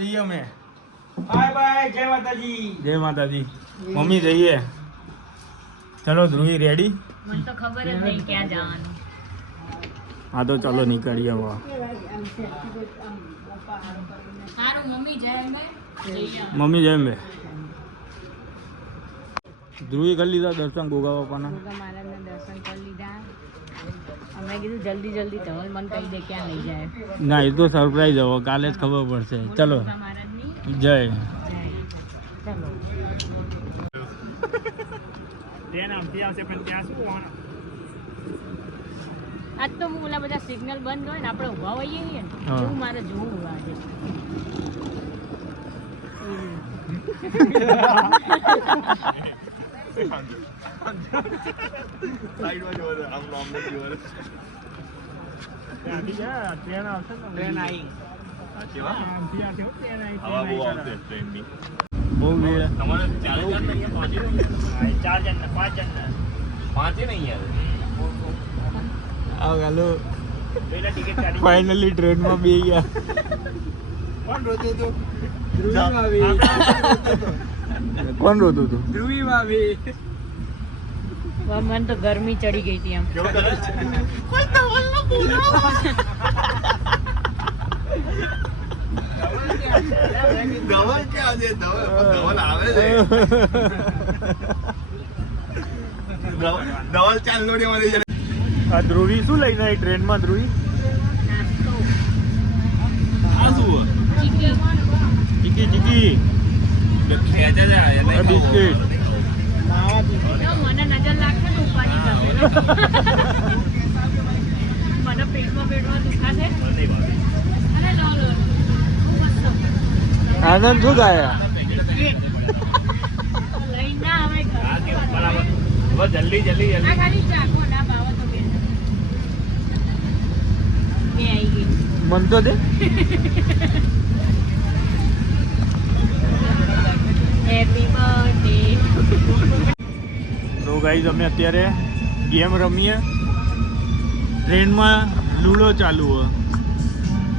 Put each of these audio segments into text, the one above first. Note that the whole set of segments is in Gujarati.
જઈએ અમે. Bye bye. જય માતાજી. જય માતાજી. મમ્મી જઈએ. ચલો ધ્રુવી રેડી? મને તો ખબર જ નહીં ક્યાં જવાનું. હા તો ચલો નીકળીએ હવે. સારું મમ્મી જાય મે. મમ્મી જય મે. ધ્રુવી કરી લીધા દર્શન ગોગા બાપાના? ગોગા મહારાજના દર્શન કરી લીધા. અમે કીધું જલ્દી જલ્દી ધવલ મને કહી દે ક્યાં લઈ જાય. ના એ તો સરપ્રાઈઝ હવે કાલે જ ખબર પડશે. ચલો ગોગા મહારાજની જય. જય. ચલો. આજ તો હું ઓલા બધા સિગ્નલ બંધ હોય ને આપણે ઊભા હોઈએ ને એવું મારે જોવું આજે. બહુ ભીડ. હાલો ફાઇનલી ટ્રેનમાં બે ગયા. કોણ રોતું હતું? મને તો ગરમી ચડી ગઈ હતી આમ. આ ધ્રુવી શું લઈને આવી ટ્રેનમાં? ધ્રુવી ચીકી ચીકી બિસ્કિટ. મને નજર લાગશે તો ઉપાડી કરશે. મને પેટમાં દુખાશે. અરે લો લો આનંદ શું ગાયા? લઈ ના આવે જલ્દી જલ્દી આ ખાલી ચાખો ના ભાવે તો બે આવી ગઈ. મન તો દે. Happy birthday. તો ગાઈઝ અમે અત્યારે ગેમ રમીએ. ટ્રેનમાં લૂડો ચાલુ હોય.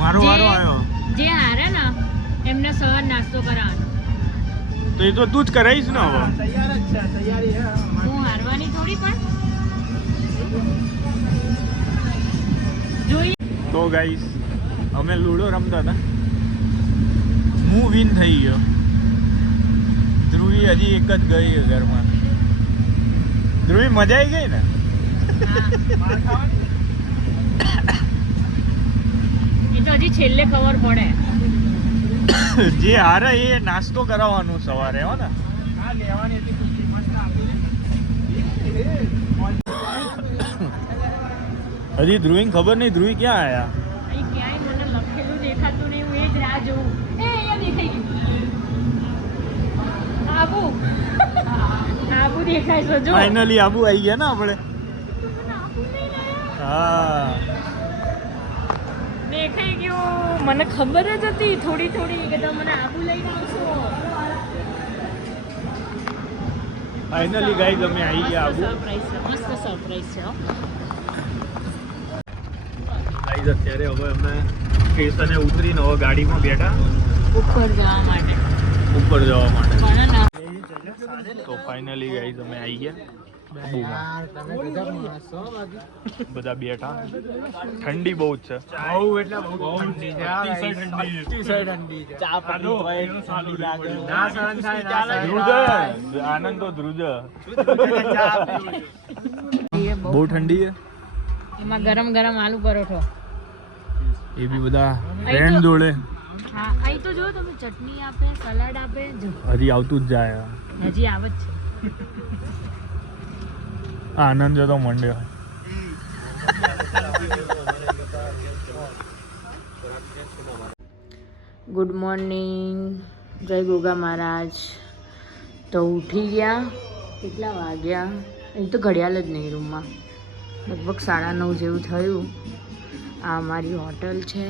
મારો વારો આવ્યો. જે હારે ને એમને સવાર નાસ્તો કરાવવાનો. તો એ તો તું જ કરાવીશ ને હવે. હું હારવાની થોડી પણ જોઈ. તો ગાઈઝ અમે લૂડો રમતા હતા. હું વિન થઈ ગયો. ધ્રુવી હજી એક જ ગઈ ઘરમાં. ધ્રુવી મજા આવી ગઈ ને? એ તો હજી છેલ્લે ખબર પડે. જે હારે એ નાસ્તો કરાવવાનું સવારે હો ને. હજી ધ્રુવી ખબર નહીં ધ્રુવી ક્યાં આયા. અહીં ક્યાંય મને લખેલું દેખાતું નહીં. હું એ જ રાહ જોઉં. એ અહીંયા દેખાઈ ગયું. આબુ આબુ દેખાય છે જો. ફાઇનલી આબુ આવી ગયા ને આપણે. આબુ નહીં લાયા. હા દેખાઈ ગયું. મને ખબર જ હતી થોડી થોડી કે તમે મને આબુ લઈને આવશો. ફાઇનલી ગાઈઝ અમે આવી ગયા આબુ. સરપ્રાઈઝ છે. મસ્ત સરપ્રાઈઝ છે હો. ગાઈઝ અત્યારે હવે અમે સ્ટેશને ઉતરીને હવે ગાડીમાં બેઠા ઉપર જવા માટે. ઉપર જવા માટે. મને ના તો ફાઇનલી ગાઈઝ અમે આવી ગયા આબુમાં. બધા બેઠા. ઠંડી બહુ જ છે. આનંદ તો ધ્રુજ. બહુ ઠંડી છે. એમાં ગરમ ગરમ આલુ પરોઠો. એ બી બધા ફ્રેન્ડ જોડે. હા અહીં તો જો તમે ચટણી આપે સલાડ આપે જો. હજી આવતું જ જાય. હજી આવે જ છે. આનંદ જો તો મંડ્યો. Good morning. જય ગોગા મહારાજ. તો ઉઠી ગયા. કેટલા વાગ્યા? અહીં તો ઘડિયાળ જ નહીં રૂમમાં. લગભગ 9:30 જેવું થયું. આ અમારી હોટલ છે.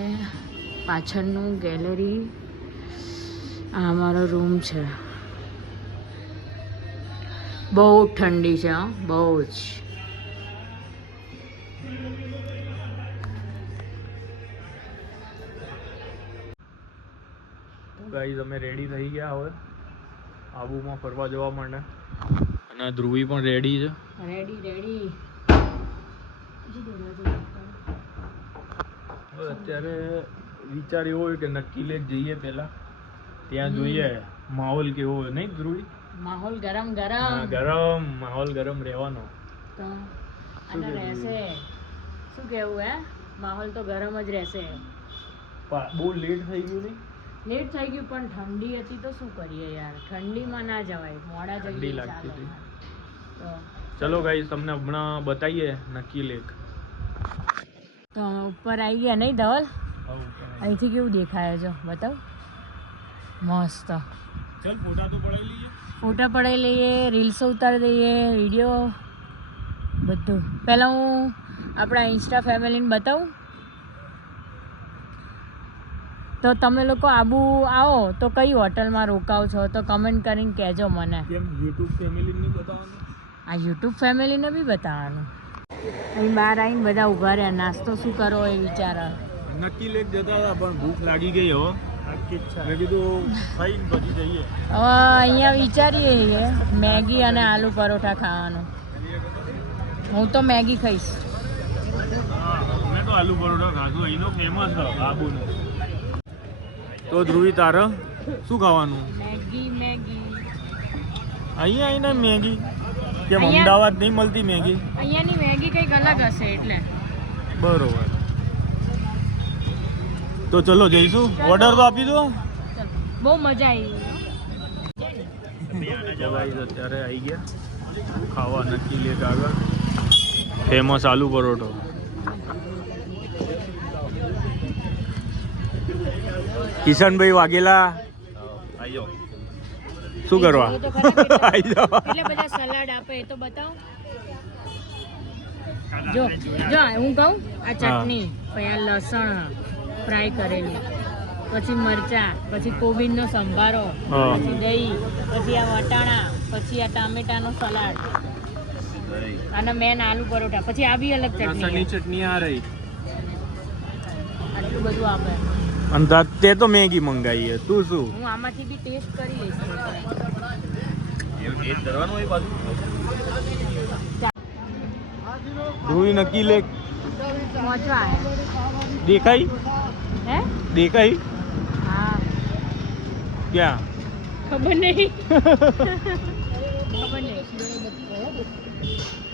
પાછળનું ગેલેરી. આ અમારો રૂમ છે. બહુ ઠંડી છે હા, બહુ જ. ગાઈઝ અમે રેડી થઈ ગયા હવે આબુમાં ફરવા જવા માટે અને ધ્રુવી પણ રેડી છે. રેડી હવે અત્યારે વિચાર એવો હોય કે નક્કી લેક જઈએ પહેલા ત્યાં જોઈએ માહોલ કેવો હોય નહીં ધ્રુવી? માહોલ ગરમ ગરમ માહોલ ગરમ રહેવાનો તો અને રહેશે શું કેવું હે માહોલ તો ગરમ જ રહેશે. બહુ લેટ થઈ ગયું નહીં? લેટ થઈ ગયું પણ ઠંડી હતી તો શું કરીએ યાર ઠંડીમાં ના જવાય મોડા ઠંડી જઈએ લાગતી હતી. તો ચલો ગાઈસ તમને હમણાં બતાવીએ નક્કી લેક. તો અમે ઉપર આવી ગયા નહીં ધવલ? અહીંથી કેવું દેખાય છે બતાવ. મસ્ત ચલ ફોટા તો પડાવી લઈએ. ફોટા પડાવી લઈએ, રીલ્સ ઉતારી દઈએ, વિડીયો બધું. પહેલાં હું આપણા ઇન્સ્ટા ફેમિલીને બતાવું. તો તમે લોકો આબુ આવો તો કઈ હોટલમાં રોકાવ છો તો કમેન્ટ કરીને કહેજો મને. કેમ યુટ્યુબ ફેમિલી નહીં બતાવવાનું? આ યુટ્યુબ ફેમિલીને બી બતાવવાનું. અહીં બહાર આવીને બધા ઊભા રહ્યા નાસ્તો શું કરો એ વિચારે. નક્કી લેક જતા હતા પણ ભૂખ લાગી ગઈ હવે મેં કીધું ખાઈને પછી જઈએ. હવે અહીંયા વિચારીએ છીએ મેગી અને આલુ પરોઠા ખાવાનું. હું તો મેગી ખાઈશ. મેં તો આલુ પરોઠા ખાધું અહીંનો ફેમસ છે આબુનો. તો ધ્રુવી તારે શું ખાવાનું? મેગી અહીંયા આવીને મેગી કેમ અહીંયા- અમદાવાદ નહીં મળતી મેગી? અહીંયાની મેગી કંઈક અલગ હશે એટલે. બરોબર તો ચલો જઈશું. ઓર્ડર તો આપી દો. ચાલ, બહુ મજા આવી. અત્યારે આવી ગયા ખાવા નક્કી લેક આગળ ફેમસ આલુ પરોઠો. કિશનભાઈ વાઘેલા શું કરવા એ તો ખરા આવી જાઓ. કેટલા બધા સલાડ આપે એ તો બતાવો. જો હું કહું આ ચટણી પછી આ લસણ ફ્રાય કરેલી પછી મરચા પછી કોબીજનો સંભારો હા. પછી દહીં પછી આ વટાણા પછી આ ટામેટાનો સલાડ અને મેન આલુ પરોઠા પછી આ બી અલગ લસણની ચટણી ચટણી આ રહી આટલું બધું આપે. અને તે તો મેગી મંગાવી છે. તું શું હું આમાંથી બી ટેસ્ટ કરી લઈશ. ધ્રુવી નક્કી લેક પહોંચવા આવ્યા. દેખાઈ હે દેખાઈ હા ક્યાં? ખબર નહીં ખબર નહીં.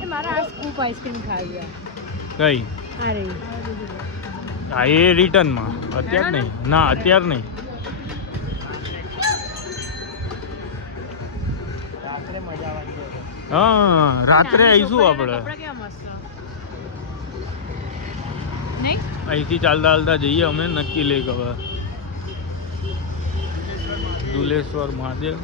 એ મારા આ સ્કૂપ આઈસ્ક્રીમ ખાઈ ગયા. કઈ? આ રહી. હા એ રિટર્નમાં અત્યારે નહીં. ના અત્યારે નહીં. હા રાત્રે આવીશું આપણે. કપડાં કેવા મસ્ત. નહીં અહીંથી ચાલતા ચાલતા જઈએ અમે નક્કી લેક. હવે દુલેશ્વર મહાદેવ.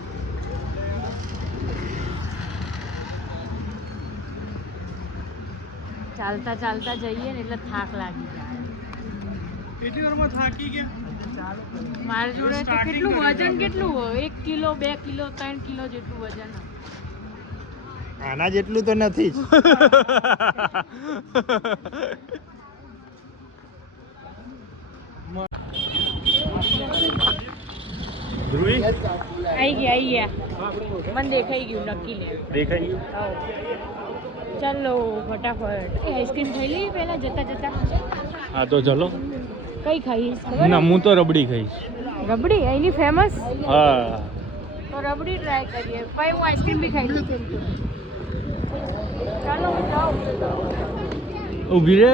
ચાલતા ચાલતા જઈએ ને એટલે થાક લાગી જાય. કેટલી વારમાં થાકી ગયા? મારી જોડે તો કેટલું વજન કેટલું હોય 1 કિલો 2 કિલો 3 કિલો જેટલું વજન હોય. આના જેટલું તો નથી જ. ધ્રુવી આવી ગયા મને દેખાઈ ગયું નક્કી લે. દેખાઈ ગયું? ચાલો ફટાફટ. એ આઈસ્ક્રીમ ખાઈ લઈએ પહેલા જતા જતા. હા તો ચલો. કઈ ખાઈશ ના હું તો રબડી ખાઈશ. રબડી અહીંની ફેમસ. હા તો રબડી ટ્રાય કરીએ પછી હું આઈસ્ક્રીમ બી ખાઈ લઉં. ચાલો હું જાઉં. ઊભી રે.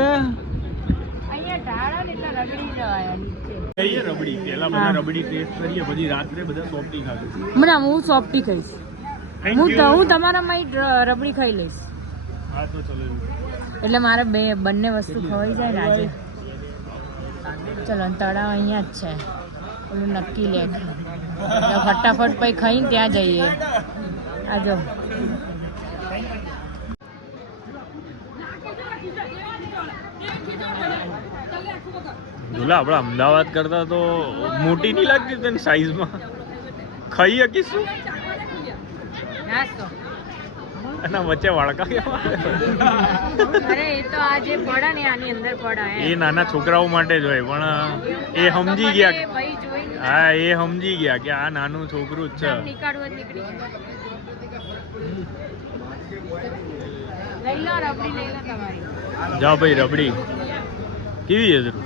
અહીંયા ઢાળા ને એટલે રબડી જવાય નીચે. ખાઈએ રબડી. પહેલા બધા રબડી ટેસ્ટ કરીએ પછી રાત્રે બધા સોફ્ટી ખાધું. હમણાં હું સોફ્ટી ખાઈશ. હું તમારામાં રબડી ખાઈ લઈશ. હા તો ચલો એવું. એટલે મારે બંને વસ્તુ ખવાઈ જાય ને આજે. ચલો અને તળાવ અહીંયા જ છે ઓલું નક્કી લેક. એટલે ફટાફટ પછી ખાઈને ત્યાં જઈએ. આજો ઝુલા આપણા અમદાવાદ કરતા તો મોટી નહીં લાગતી તને સાઈઝમાં? ખાઈ શકીશું? નાસ્તો. એના વચ્ચે વાળકા કેવા? અરે એ તો આ જે પડે ને આની અંદર પડે એ નાના છોકરાઓ માટે જ હોય પણ એ સમજી ગયા. ભાઈ જોઈને હા એ સમજી ગયા કે આ નાનું છોકરું જ છે. નીકળવું નીકળી લઈ લો રબડી લઈ લો તમારી. જાઓ ભાઈ રબડી કેવી છે ધ્રુવ?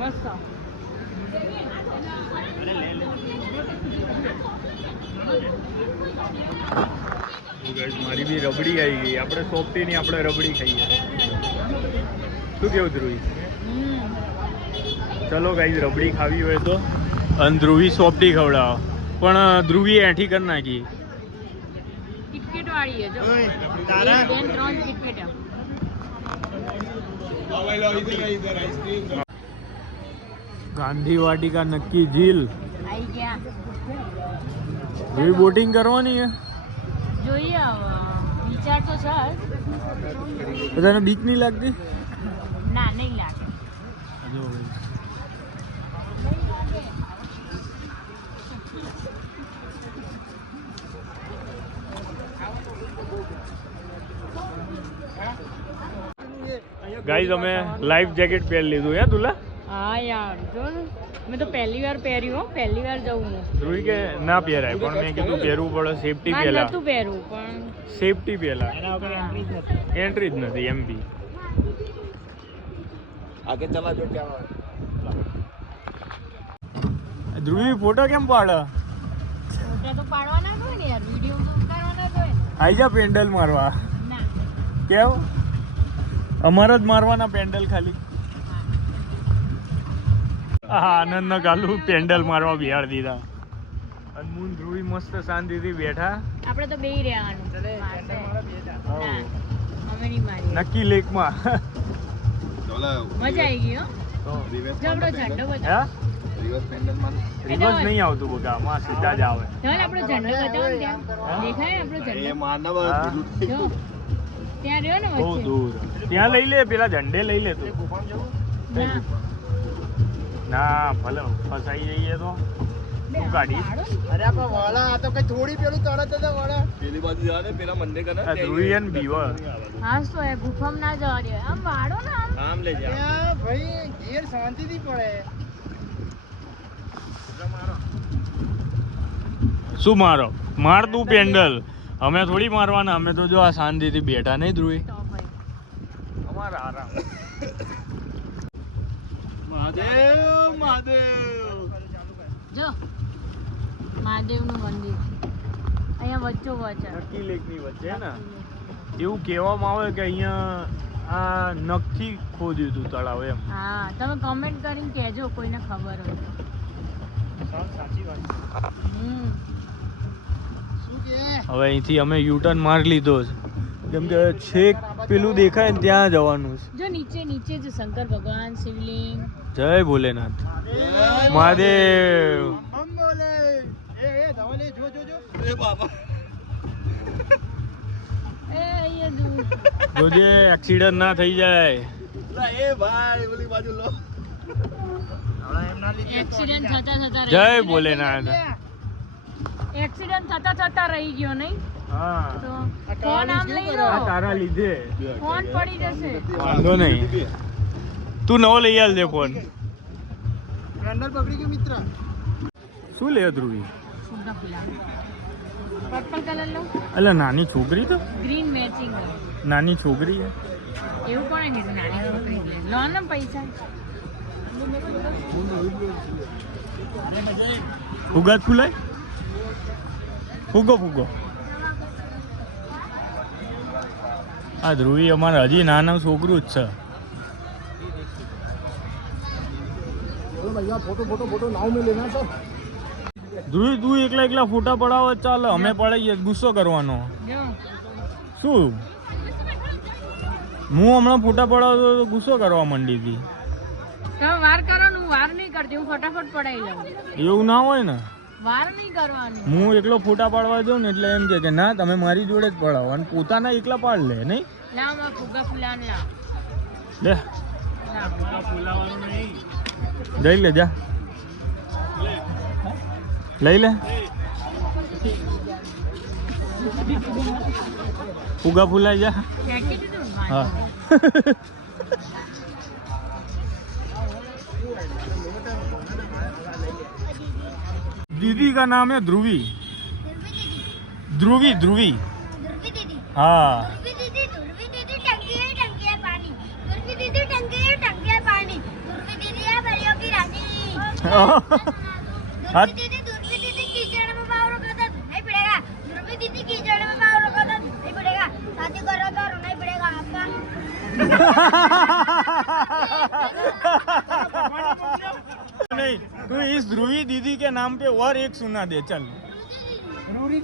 મસ્ત. મારી બી રબડી આવી ગઈ. આપણે સોફ્ટીની આપણે રબડી ખાઈએ. શું કેવું ધ્રુવી? ચલો ગાઈસ રબડી ખાવી હોય તો અને ધ્રુવી સોફ્ટી ખવડાવો. પણ ધ્રુવી એઠી કરી નાખી. કિટકેટ વાળી છે જો. તારા એક બેન 3 કિટકેટ. ગાંધી વાટિકા નક્કી ઝીલ. આવી ગયા. ધ્રુવી બોટિંગ કરવાની છે. જોઈએ હવે વિચાર તો છે જ. તને બીક નહીં લાગતી? ના નહીં લાગે. ગાઈઝ અમે લાઈફ જેકેટ પહેરી લીધું હે તુલા? હા યાર જો ને મેં તો પહેલી વાર પહેર્યું હો. પહેલી વાર જવું હું. ધ્રુવી કે ના પહેરાય પણ મેં કીધું પહેરવું પડે સેફટી મારે પહેલા. નતું પહેરવું પણ સેફટી પહેલા એના વગર એન્ટ્રી જ નથી. એન્ટ્રી જ નથી એમ બી. આગે ચલા જો ક્યાં ધ્રુવી ફોટો કેમ પાડે? ફોટા તો પાડવાના જ હોય ને યાર. વિડીયો તો ઉતારવાના જ હોય ને. આઈ જા પેન્ડલ મારવા. ના કેમ? અમારા જ મારવાના પેન્ડલ ખાલી. હા આનંદ ન ગાલું પેન્ડલ મારવા બિહાડ દીધા. અને મૂન ધ્રુવી મસ્ત શાંતિથી બેઠા. આપણે તો બેહી રહેવાનું. મારશે. ના અમે નહીં મારીએ. નક્કી લેકમાં. મજા આવી ગઈ હો. જો આપણો ઝંડો બતાવો. હા રિવર્સ નહીં આવતું બગા આમાં સીધા જ આવે. ચાલ આપણો ઝંડો બતાવો ને ત્યાં. દેખાય આપણો ઝંડો? હા, જો ત્યાં રહ્યો ને બહુ વચ્ચે. દૂર. ત્યાં લઈ લે પેલા ઝંડે લઈ લે તું. ના. ના ભલે ફસાઈ જઈએ તો શું કાઢી? પાડો ને. અરે આપણા વાળા આ તો કઈ થોડી પેલું તરત જ વાળા પેલી બાજુ જા ને પેલા મંદિર કને આ ધ્રુવી અને બીવર. હા તો એ ગુફામાં ના જવા દે. આમ વાળો ને આમ. આમ લઈ જા ભાઈ ઘેર શાંતિથી પડે. શું મારો? માર તું પેન્ડલ. અમે થોડી મારવાના. અમે તો જો આ શાંતિથી બેઠા નહીં ધ્રુવી. તો ભાઈ અમારા આરામ. મહાદેવ મહાદેવ જો મહાદેવનું મંદિર અહીંયા વચ્ચો વચ્ચ નક્કી લેકની વચ્ચે ને એવું કહેવામાં આવે કે અહીંયા આ નખથી ખોદ્યું હતું તળાવ એમ. હા તમે કમેન્ટ કરીને કહેજો કોઈને ખબર હોય તો. સાચી વાત હમ શું કે હવે અહીંથી અમે યુટર્ન મારી લીધો છે કેમ કે છેક પેલું દેખાય ને ત્યાં જવાનું છે. જો નીચે નીચે જ શંકર ભગવાન શિવલિંગ. જય ભોલેનાથ મહાદેવ. બમ બોલે એ ધવલે જો જો જો એ બાબા એ અહીંયા દૂર. જોજે એક્સિડન્ટ ના થઈ જાય. એ ભાઈ ઓલી બાજુ લો એક્સિડન્ટ થતા થતા રહી જય ગયો. ભોલેનાથ. એક્સિડન્ટ થતા થતા રહી ગયો નહીં હા તો ફોન આમ લઈ લો. આ તારા લીધે ફોન પડી જશે. વાંધો નહીં. તું નવો લઈ આલ દે ફોન. પેન્ડલ પકડી ગયો મિત્ર શું લે ધ્રુવી? ફુગ્ગા ફુલાવા. પર્પલ કલર લો. એટલે નાની છોકરી તો ગ્રીન મેચિંગ. નાની છોકરી છે. એવું કોણે કીધું નાની છોકરી લે? લો ને પૈસા. ફુગા જ ફૂલાય. ફુગો ફુગો. આ ધ્રુવી અમારે હજી નાના છોકરું જ છે. ધ્રુવી તું એકલા એકલા ફોટા પડાવો જ ચાલે. અમે પડાઈએ ગુસ્સો કરવાનો. જો શું હું હમણાં ફોટા પડાવતો તો ગુસ્સો કરવા માંડી હતી. તમે વાર કરો ને હું વાર નહીં કરતી. હું ફટાફટ પડાવી લઉં. એવું ના હોય ને. વાર નહીં કરવાની. હું એકલો ફોટા પાડવા જાઉં ને એટલે એમ કે ના તમે મારી જોડે જ પડાવો અને પોતાના એકલા પાડ લે નહીં. લાવ માં ફુગ્ગા ફુલાન લાવ. લે જઈ લે જા લઈ લે. ફુગા ફૂલાઈ જા. ફેંકી દીધું ને હા વાંધો નહીં. दीदी का नाम है ध्रुवी। ध्रुवी ध्रुवी ध्रुवी दीदी हाँ। ध्रुवी दीदी टंकी है पानी। ध्रुवी दीदी टंकी है पानी। ध्रुवी दीदी है परियों की रानी। ध्रुवी दीदी कीचड़ में पाँव रखा था नहीं पड़ेगा। ध्रुवी दीदी कीचड़ में पाँव रखा था नहीं पड़ेगा। शादी करो तो रोना ही पड़ेगा आपका। नहीं, तू इस ध्रुवी दीदी के नाम पे और एक सुना दे चल। ध्रुवी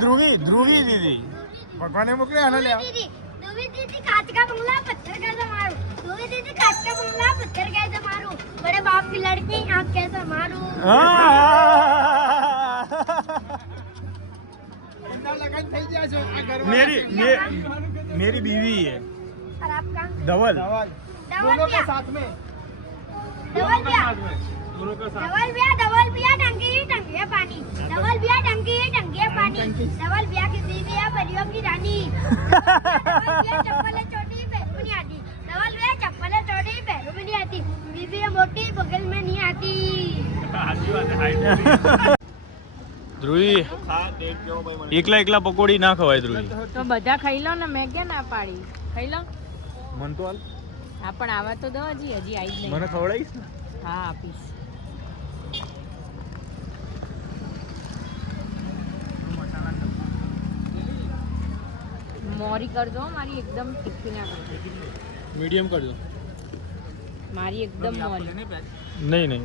ध्रुवी ध्रुवी दीदी भगवान ने मोकले आना ले ध्रुवी दीदी कांच का बंगला पत्थर कैसे मारू। ध्रुवी दीदी कांच का बंगला पत्थर कैसे मारू। बड़े बाप की लड़की आँख कैसे मारू। मेरी बीवी है और आपका धवल। डबल भैया साथ में डबल भैया डबल भैया टंकी है पानी। डबल भैया टंकी है पानी। डबल भैया की बीवी है परियों की रानी। डबल भैया चप्पल है छोटी पैरों में नहीं आती। डबल भैया चप्पल है छोटी पैरों में नहीं आती। बीवी है मोटी बगल में नहीं आती। ધ્રુવી એકલા એકલા પકોડી ના ખવાય ધ્રુવી તો બધા ખાઈ લો ને, મેં ક્યાં ના પાડી, ખાઈ લો. મન તો હાલ હા પણ આવા તો દો, હજી આવી જ નહીં. મને ખવડાવીશ ને હા આપીશ. મોરી કરજો મારી, એકદમ તીખી ના કરજો. મીડિયમ કરજો. મારી એકદમ મોરી. નહીં નહીં